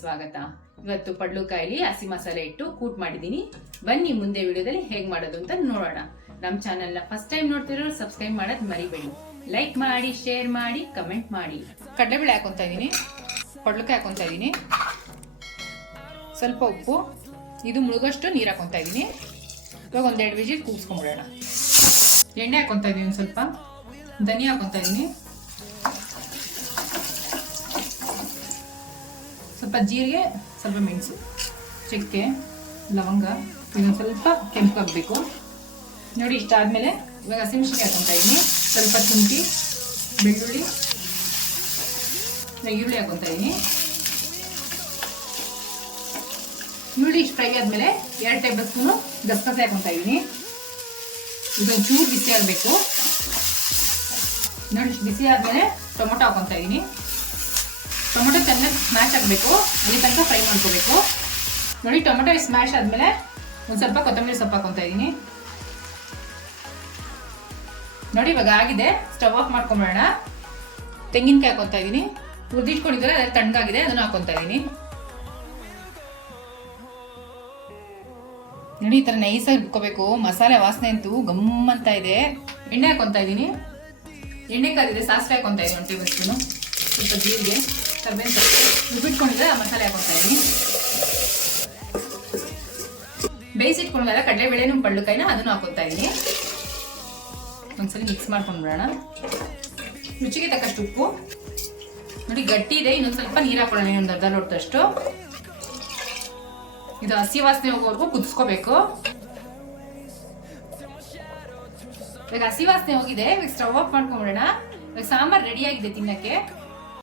ಸ್ವಾಗತ. ಇವತ್ತು ಪಡ್ಲುಕಾಯಿಲಿ ಹಸಿ ಮಸಾಲೆ ಇಟ್ಟು ಕೂಟ್ ಮಾಡಿದ್ದೀನಿ. ಬನ್ನಿ ಮುಂದೆ ವಿಡಿಯೋದಲ್ಲಿ ಹೇಗೆ ಮಾಡೋದು ಅಂತ ನೋಡೋಣ. ನಮ್ಮ ಚಾನೆಲ್ನ ಫಸ್ಟ್ ಟೈಮ್ ನೋಡ್ತಿರೋರು ಸಬ್ಸ್ಕ್ರೈಬ್ ಮಾಡೋದು ಮರಿಬೇಡಿ. ಲೈಕ್ ಮಾಡಿ, ಶೇರ್ ಮಾಡಿ, ಕಮೆಂಟ್ ಮಾಡಿ. ಕಡಲೆಬೇಳೆ ಹಾಕೊತಾ ಇದ್ದೀನಿ, ಪಡ್ಲುಕಾಯಿ ಹಾಕೊತಾ ಇದ್ದೀನಿ, ಸ್ವಲ್ಪ ಉಪ್ಪು, ಇದು ಮುಳುಗಷ್ಟು ನೀರು ಹಾಕೊತಾ ಇದ್ದೀನಿ. ಇವಾಗ ಒಂದೆರಡು ವಿಜಿಲ್ ಕೂಗಿಸ್ಕೊಂಡ್ಬಿಡೋಣ. ಎಣ್ಣೆ ಹಾಕೊತಾ ಇದ್ದೀನಿ, ಒಂದು ಸ್ವಲ್ಪ ಧನಿಯಾ ಹಾಕೊತಾ ಇದ್ದೀನಿ, ಸ್ವಲ್ಪ ಜೀರಿಗೆ, ಸ್ವಲ್ಪ ಮೆಣಸು, ಚಕ್ಕೆ, ಲವಂಗ, ಇದೊಂದು ಸ್ವಲ್ಪ ಕೆಂಪಾಗಬೇಕು ನೋಡಿ. ಇಷ್ಟ ಆದಮೇಲೆ ಇವಾಗ ಹಸಿಮೆಣಸಿನ್ಕಾಯಿ ಹಾಕೊತಾ ಇದ್ದೀನಿ, ಸ್ವಲ್ಪ ಶುಂಠಿ, ಬೆಳ್ಳುಳ್ಳಿ, ಈರುಳ್ಳಿ ಹಾಕೊತಾ ಇದ್ದೀನಿ. ಈರುಳ್ಳಿ ಇಷ್ಟು ಫ್ರೈ ಆದಮೇಲೆ 2 ಟೇಬಲ್ ಸ್ಪೂನು ಗಸಗಸೆ ಹಾಕೊತಾ ಇದ್ದೀನಿ. ಇದೊಂದು ಚೂರು ಬಿಸಿ ಆಗಬೇಕು ನೋಡಿ. ಇಷ್ಟು ಬಿಸಿ ಆದಮೇಲೆ ಟೊಮೊಟೊ ಹಾಕೊತಾ ಇದ್ದೀನಿ. ಟೊಮೊಟೊ ಚೆನ್ನಾಗಿ ಸ್ಮ್ಯಾಶ್ ಆಗಬೇಕು, ಅಲ್ಲಿ ತನಕ ಫ್ರೈ ಮಾಡ್ಕೋಬೇಕು ನೋಡಿ. ಟೊಮೊಟೊ ಸ್ಮ್ಯಾಶ್ ಆದಮೇಲೆ ಒಂದು ಸ್ವಲ್ಪ ಕೊತ್ತಂಬರಿ ಸೊಪ್ಪು ಹಾಕೊತಾ ಇದ್ದೀನಿ ನೋಡಿ. ಇವಾಗ ಆಗಿದೆ, ಸ್ಟವ್ ಆಫ್ ಮಾಡ್ಕೊಂಬಿಡೋಣ. ತೆಂಗಿನಕಾಯಿ ಹಾಕೊತಾ ಇದ್ದೀನಿ, ಹುರಿದಿಟ್ಕೊಂಡಿದ್ರೆ ಅದರಲ್ಲಿ ತಣ್ಣಗಾಗಿದೆ, ಅದನ್ನು ಹಾಕೊತಾ ಇದ್ದೀನಿ ನೋಡಿ. ಈ ಥರ ನೈಸಾಗಿ ರುಬ್ಕೋಬೇಕು. ಮಸಾಲೆ ವಾಸನೆ ಅಂತೂ ಗಮ್ ಅಂತ ಇದೆ. ಎಣ್ಣೆ ಹಾಕೊತಾ ಇದ್ದೀನಿ, ಎಣ್ಣೆ ಕಾದಿದೆ, ಸಾಸಿವೆ ಹಾಕೊತಾ ಇದ್ದೀನಿ 1 ಟೇಬಲ್ ಸ್ಪೂನು, ಸ್ವಲ್ಪ ಜೀರಿಗೆ, ಕರ್ಬೇವಿನ ಸೊಪ್ಪು, ರುಬ್ಬಿಟ್ಕೊಂಡಿದ್ರೆ ಆ ಮಸಾಲೆ ಹಾಕೊತಾ ಇದ್ದೀನಿ. ಬೇಯಿಸಿಟ್ಕೊಂಡಾಗ ಕಡಲೆಬೇಳೆನೂ ಪಡ್ಲುಕಾಯಿನ ಅದನ್ನು ಹಾಕೊತಾ ಇದ್ದೀನಿ. ಒಂದ್ಸಲ ಮಿಕ್ಸ್ ಮಾಡ್ಕೊಂಡ್ಬಿಡೋಣ. ರುಚಿಗೆ ತಕ್ಕಷ್ಟು ಉಪ್ಪು ನೋಡಿ. ಗಟ್ಟಿ ಇದೆ, ಇನ್ನೊಂದು ಸ್ವಲ್ಪ ನೀರು ಹಾಕೊಳ್ಳೋಣ, ಇನ್ನೊಂದು ಅರ್ಧ ಲೋಟದಷ್ಟು. ಇದು ಹಸಿ ವಾಸನೆ ಹೋಗೋವರೆಗೂ ಕುದಿಸ್ಕೋಬೇಕು. ಇವಾಗ ಹಸಿ ವಾಸನೆ ಹೋಗಿದೆ, ಇವಾಗ ಸ್ಟವ್ ಆಫ್ ಮಾಡ್ಕೊಂಡ್ಬಿಡೋಣ. ಇವಾಗ ಸಾಂಬಾರ್ ರೆಡಿ ಆಗಿದೆ ತಿನ್ನಕ್ಕೆ.